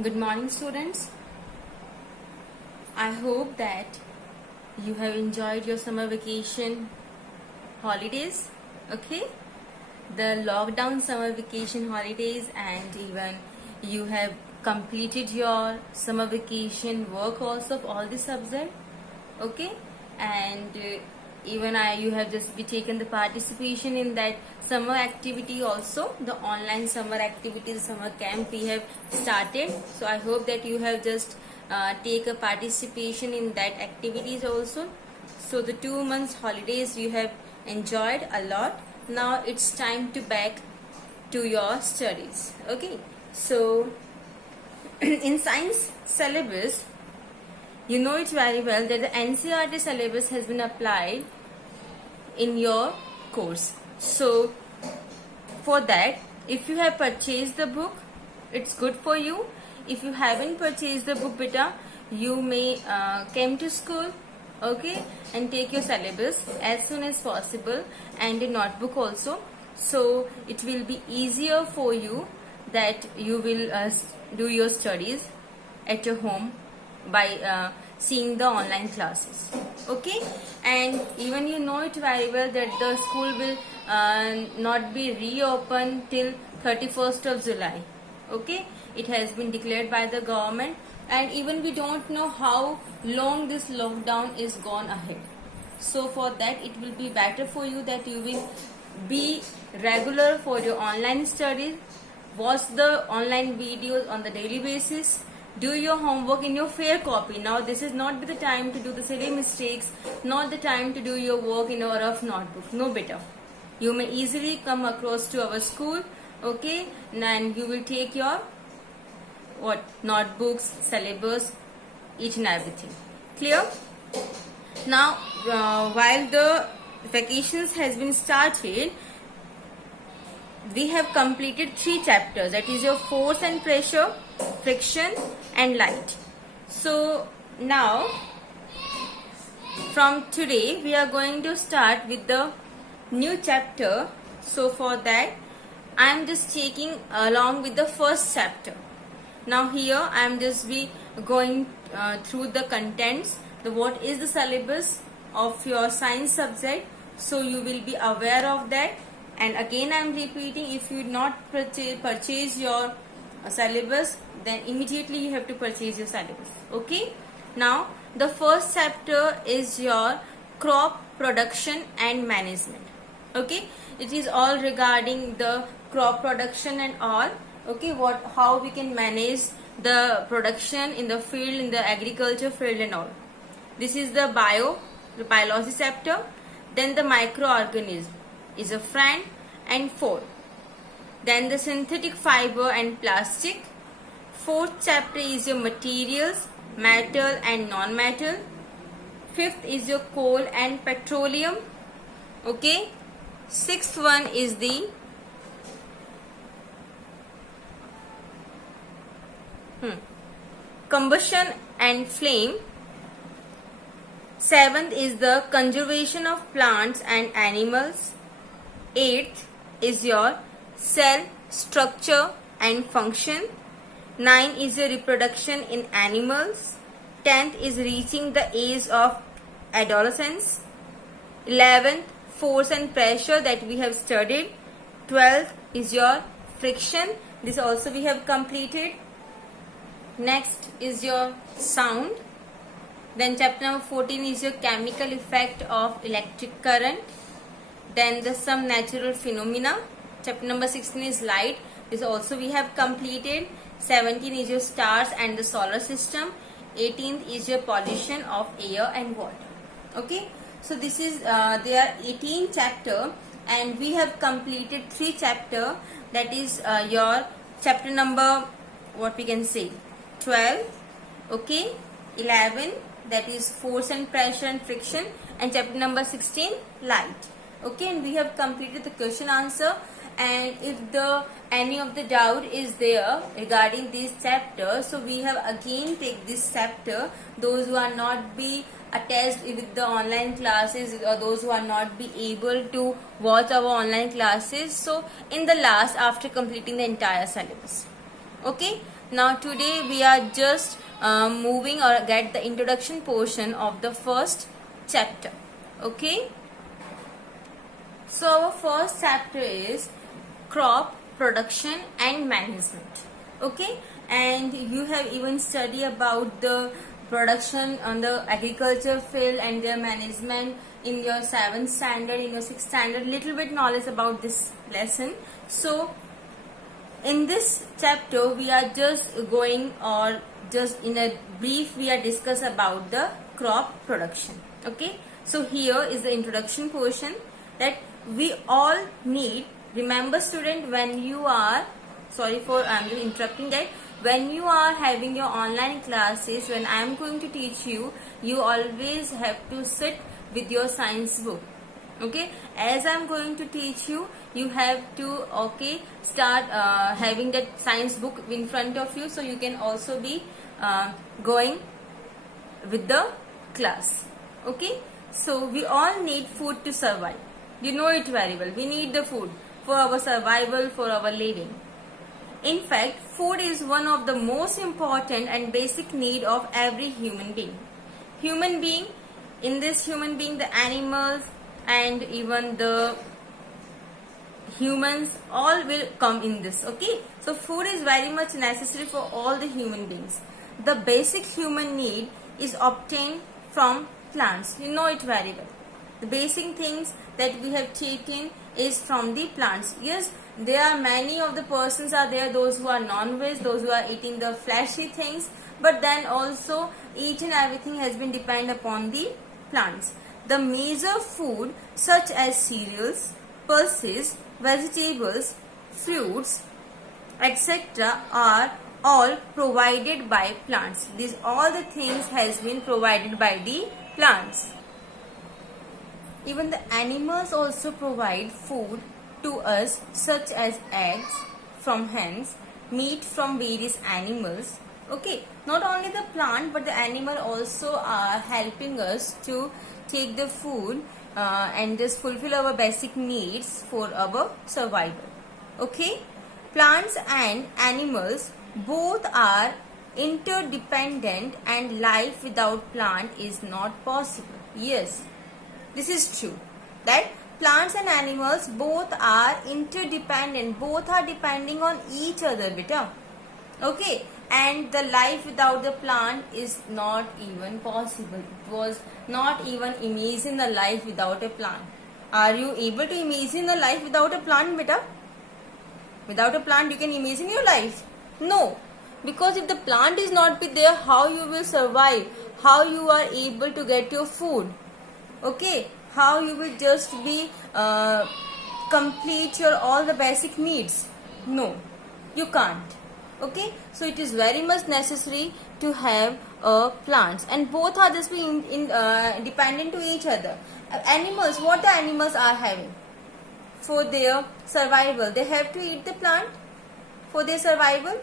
Good morning, students. I hope that you have enjoyed your summer vacation holidays. Okay, the lockdown summer vacation holidays, and even you have completed your summer vacation work also of all the subject. Okay, and even you have just be taken the participation in that summer activity also, the online summer activity, the summer camp we have started. So I hope that you have just take a participation in that activities also. So the 2 months holidays you have enjoyed a lot. Now it's time to back to your studies. Okay, so in science syllabus, you know it very well that the NCERT syllabus has been applied in your course. So for that, if you have purchased the book, it's good for you. If you haven't purchased the book, beta, you may come to school, okay, and take your syllabus as soon as possible, and a notebook also. So it will be easier for you that you will do your studies at your home by seeing the online classes. Okay, and even you know it very well that the school will not be reopened till 31st of July. Okay, it has been declared by the government, and even we don't know how long this lockdown is gone ahead. So for that, it will be better for you that you will be regular for your online studies, watch the online videos on the daily basis, do your homework in your fair copy. Now this is not the time to do the silly mistakes, not the time to do your work in a rough notebook. No, better. You may easily come across to our school, okay, and you will take your notebooks, syllabus, each and everything. Clear? Now while the vacations has been started, we have completed 3 chapters, that is your force and pressure, friction and light. So now from today we are going to start with the new chapter. So for that I am just taking along with the first chapter. Now here I am just be going through the contents, what is the syllabus of your science subject, so you will be aware of that. And again I am repeating, if you not purchase your syllabus, then immediately you have to purchase your syllabus. Okay, now the first chapter is your crop production and management. Okay, it is all regarding the crop production and all. Okay, how we can manage the production in the field, in the agriculture field and all. This is the biology chapter. Then the microorganism is a friend and foe. Then the synthetic fiber and plastic. Fourth chapter is your materials, metal and non-metal. Fifth is your coal and petroleum. Okay. Sixth one is the combustion and flame. Seventh is the conservation of plants and animals. Eighth is your cell structure and function. 9 is your reproduction in animals. 10th is reaching the age of adolescence. 11th, force and pressure, that we have studied. 12th is your friction, this also we have completed. Next is your sound. Then chapter number 14 is your chemical effect of electric current. Then some natural phenomena. Chapter number 16 is light, this also we have completed. 17 is your stars and the solar system. 18th is your pollution of air and water. Okay, so this is there are 18 chapter, and we have completed 3 chapter, that is your chapter number, what we can say, 12, okay, 11, that is force and pressure and friction, and chapter number 16, light. Okay, and we have completed the question answer. And if any of the doubt is there regarding this chapter, so we have again take this chapter. Those who are not be attached with the online classes, or those who are not be able to watch our online classes, so in the last, after completing the entire syllabus. Okay, Now today we are just moving or get the introduction portion of the first chapter. Okay. So our first chapter is crop production and management. Okay, and you have even studied about the production on the agriculture field and their management in your 7th standard, in your 6th standard, little bit knowledge about this lesson. So in this chapter we are just going, or just in a brief we are discuss about the crop production. Okay, so here is the introduction portion that we all need. Remember student, when you are, sorry for I'm just interrupting that, when you are having your online classes, when I am going to teach you, you always have to sit with your science book. Okay, as I'm going to teach you, you have to start having that science book in front of you, so you can also be going with the class. Okay, so we all need food to survive. You know it very well. We need the food for our survival, for our living. In fact, food is one of the most important and basic need of every human being. In this human being, the animals and even the humans all will come in this. Okay, so food is very much necessary for all the human beings. The basic human need is obtained from plants. You know it very well. The basic things that we have taken is from the plants. Yes, there are many of the persons are there, those who are non-veg, those who are eating the fleshy things, but then also each and everything has been dependent upon the plants. The major food such as cereals, pulses, vegetables, fruits, etc. are all provided by plants. These all the things has been provided by the plants. Even the animals also provide food to us, such as eggs from hens, meat from various animals. Okay, not only the plant but the animal also are helping us to take the food and just fulfill our basic needs for our survival. Okay, plants and animals both are interdependent, and life without plant is not possible. Yes, this is true, that plants and animals both are interdependent, both are depending on each other, beta. Okay, and the life without the plant is not even possible. It was not even imagine the life without a plant. Are you able to imagine the life without a plant, beta? Without a plant you can imagine your life? No, because if the plant is not be there, how you will survive? How you are able to get your food? Okay, how you will just be complete your all the basic needs? No, you can't. Okay, so it is very much necessary to have plants, and both are just being dependent to each other. Animals, what the animals are having for their survival? They have to eat the plant for their survival.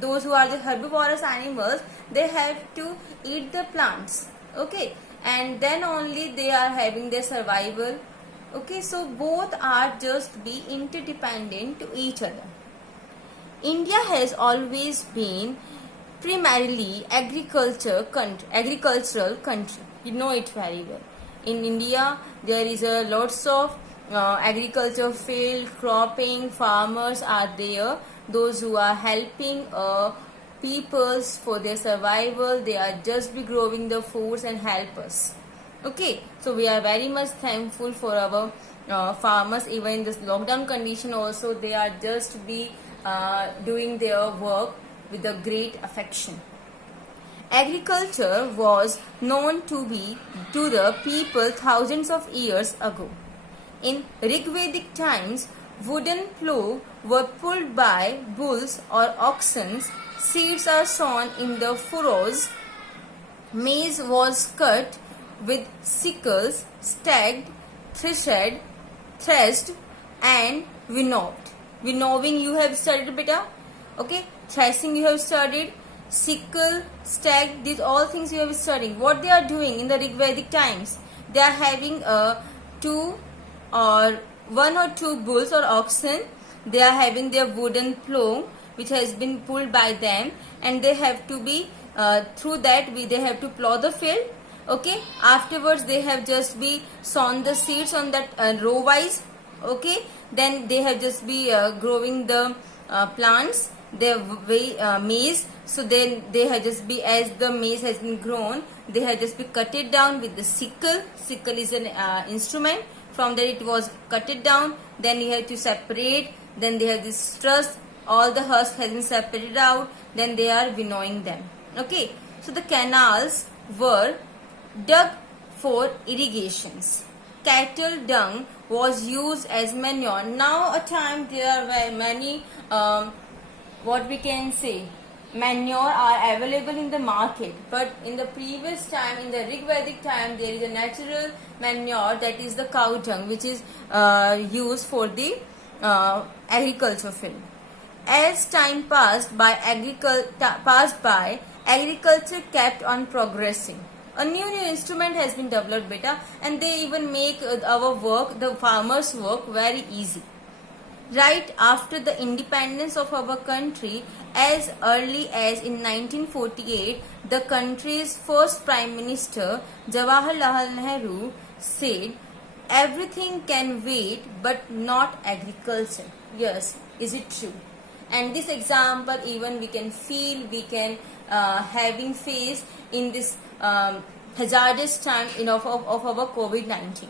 Those who are the herbivorous animals, they have to eat the plants. Okay, and then only they are having their survival. Okay, so both are just be interdependent to each other. India has always been primarily agricultural country. You know it very well. In India, there is a lots of agriculture field, cropping, farmers are there. Those who are helping peoples for their survival, they are just be growing the foods and help us. Okay, so we are very much thankful for our farmers. Even in this lockdown condition also, they are just be doing their work with a great affection. Agriculture was known to the people thousands of years ago. In Rigvedic times, wooden plough were pulled by bulls or oxen. Seeds are sown in the furrows. Maize was cut with sickles, stacked, threshed, and winnowed. Winnowing you have studied, beta. Okay, threshing you have studied, sickle, stack, these all things you have studied. What they are doing in the Rigvedic times, they are having one or two bulls or oxen. They are having their wooden plough which has been pulled by them, and they have to be through that they have to plow the field. Okay, afterwards they have just be sown the seeds on that row wise. Okay, then they have just be growing the plants, their maize. So then they have just be, as the maize has been grown, they have just be cut it down with the sickle. Sickle is an instrument. From there it was cut it down. Then you have to separate. Then they have this truss. All the husk has been separated out. Then they are winnowing them. Okay, so the canals were dug for irrigations. Cattle dung was used as manure. Now a time there were many what we can say, manure are available in the market, but in the previous time, in the Rig Vedic time, there is a natural manure, that is the cow dung, which is used for the agriculture field. As time passed by, agriculture kept on progressing. A new instrument has been developed, beta, and they even make our work, the farmers' work, very easy. Right after the independence of our country, as early as in 1948, the country's first Prime Minister, Jawaharlal Nehru, said, "Everything can wait, but not agriculture." Yes, is it true? And this example even we can feel, we can having faced in this hazardous time of our COVID-19.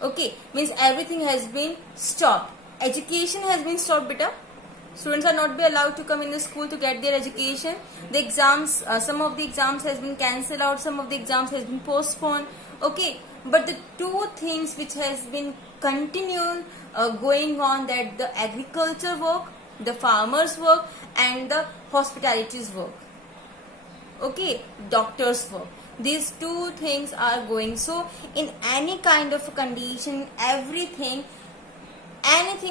Okay, means everything has been stopped. Education has been stopped, beta. Students are not be allowed to come in the school to get their education. The exams, some of the exams has been cancelled out, some of the exams has been postponed. Okay, but the two things which has been continuing going on, that the agriculture work, the farmers work, and the hospitalities work. Okay, doctors work. These two things are going. So in any kind of condition, anything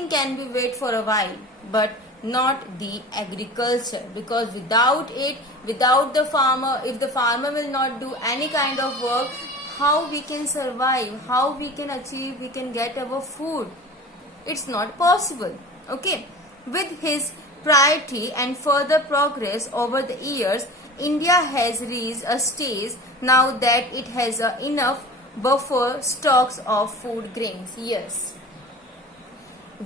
can be wait for a while, but not the agriculture, because without it, without the farmer, if the farmer will not do any kind of work, how we can survive, how we can achieve, we can get our food? It's not possible. Okay, with his priority and further progress over the years, India has reached a stage now that it has enough buffer stocks of food grains. Yes,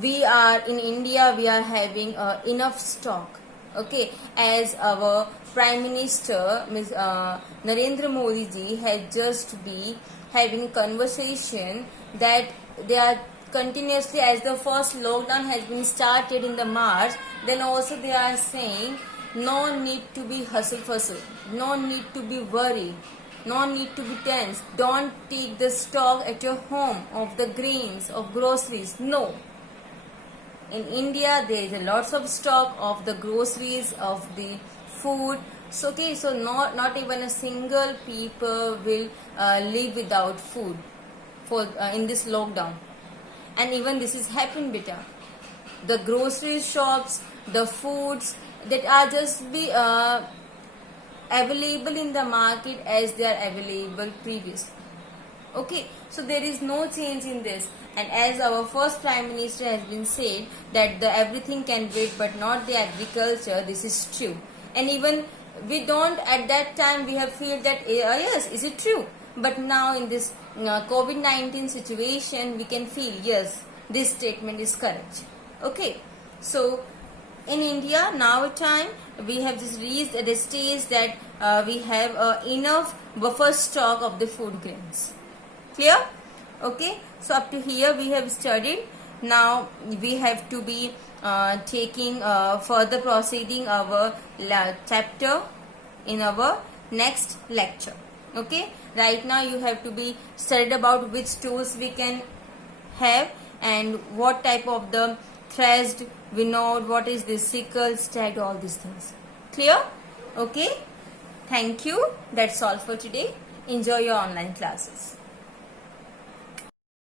we are in India, we are having enough stock. Okay, as our Prime Minister Ms. Narendra Modi ji had just be having conversation that they are continuously, as the first lockdown has been started in the March, then also they are saying no need to be hustle, no need to be worried, no need to be tense, don't take the stock at your home of the grains, of groceries. No, in India there is a lots of stock of the groceries, of the food. So okay, so not even a single people will live without food for in this lockdown. And even this is happened, beta. The grocery shops, the foods that are just be available in the market as they are available previously. Okay, so there is no change in this. And as our first Prime Minister has been said that the everything can wait but not the agriculture, this is true. And even we don't, at that time we have feel that yes, is it true? But now in this COVID-19 situation, we can feel yes, this statement is correct. Okay, so in India now a time we have just reached at a stage that we have enough buffer stock of the food grains. Clear? Okay, so up to here we have studied. Now we have to be taking further proceeding our chapter in our next lecture. Okay, right now you have to be studied about which tools we can have and what type of the threshed, winnowed, what is this sickle, stacked, all these things. Clear? Okay, thank you. That's all for today. Enjoy your online classes.